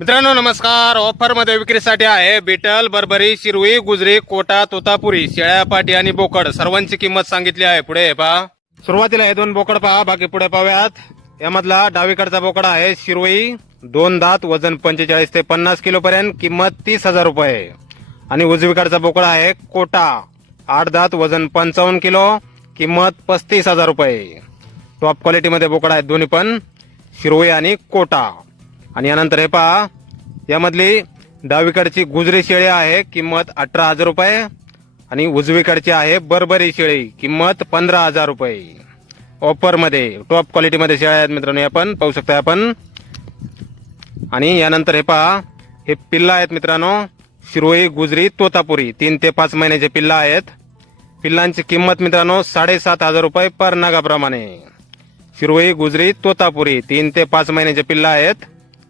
मित्रांनो नमस्कार. ऑफर मध्ये विक्रीसाठी आहे बीटल, बरबरी, शिरवी, गुजरी, कोटा, तोतापुरी, शेळ्या, पाटी आणि बोकड सर्वांची किंमत सांगितली आहे. पुढे पहा. सुरुवातीला हे दोन बोकड पहा, बाकी पुढे पाहूयात. यामधला डावीकडचा बोकड आहे शिरवी, 2 दात, वजन 45 ते 50 किलो पर्यंत, किंमत 30,000 रुपये. आणि उजवीकडचा बोकड आहे कोटा, 8 दात, वजन 55 किलो, किंमत 35,000 रुपये. टॉप क्वालिटी मध्ये बोकड आहेत दोन्ही पण, शिरवी आणि कोटा. आणि यानंतर हे पहा, यामधली डावीकडची गुजरी शेळी आहे, किंमत 18,000 रुपये. आणि उजवीकडची आहे बरबरी शेळी, किंमत 15,000 रुपये. ऑफर मध्ये टॉप क्वालिटी मध्ये शेळ्या आहेत मित्रांनो, आपण पाहू शकता आपण. आणि यानंतर हे पहा, हे पिल्ला आहेत मित्रांनो, शिरोई, गुजरी, तोतापुरी, 3 ते 5 महिन्याचे पिल्ला आहेत. पिल्लांची किंमत मित्रांनो 7,500 रुपये पर नगाप्रमाणे. शिरोई, गुजरी, तोतापुरी, 3 ते 5 महिन्याचे पिल्ला आहेत,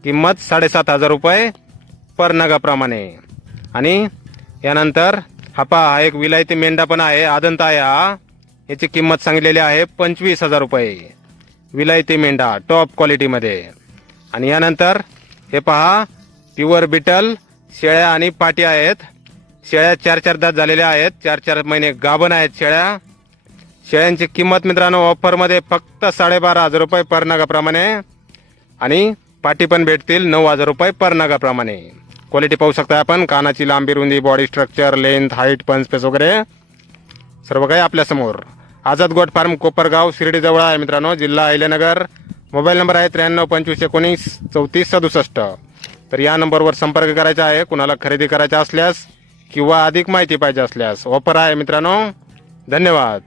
किंमत 7,500 रुपये पर नगाप्रमाणे. आणि यानंतर हा एक विलायती मेंढा पण आहे, आदंत आहे हा. याची किंमत सांगितलेली आहे 25,000 रुपये. विलायती मेंढा टॉप क्वालिटीमध्ये. आणि यानंतर हे पहा, प्युअर बिटल शेळ्या आणि पाटी आहेत. शेळ्या 4 दात झालेल्या आहेत, 4 महिने गाभण आहेत शेळ्या. शेळ्यांची किंमत मित्रांनो ऑफरमध्ये फक्त 12,500 रुपये पर नगाप्रमाणे. आणि पाटी पण भेटतील 9,000 रुपये पर नगाप्रमाणे. क्वालिटी पाहू शकता आपण, कानाची लांबी, रुंदी, बॉडी स्ट्रक्चर, लेंथ, हाईट, पंचपेस वगैरे सर्व काही आपल्या समोर. आझाद गोट फार्म, कोपरगाव, शिर्डी जवळ आहे मित्रांनो, जिल्हा अहिल्यानगर. मोबाईल नंबर आहे 93 25 19 34 67. तर या नंबरवर संपर्क करायचा आहे कुणाला खरेदी करायचा असल्यास किंवा अधिक माहिती पाहिजे असल्यास. ऑफर आहे मित्रांनो. धन्यवाद.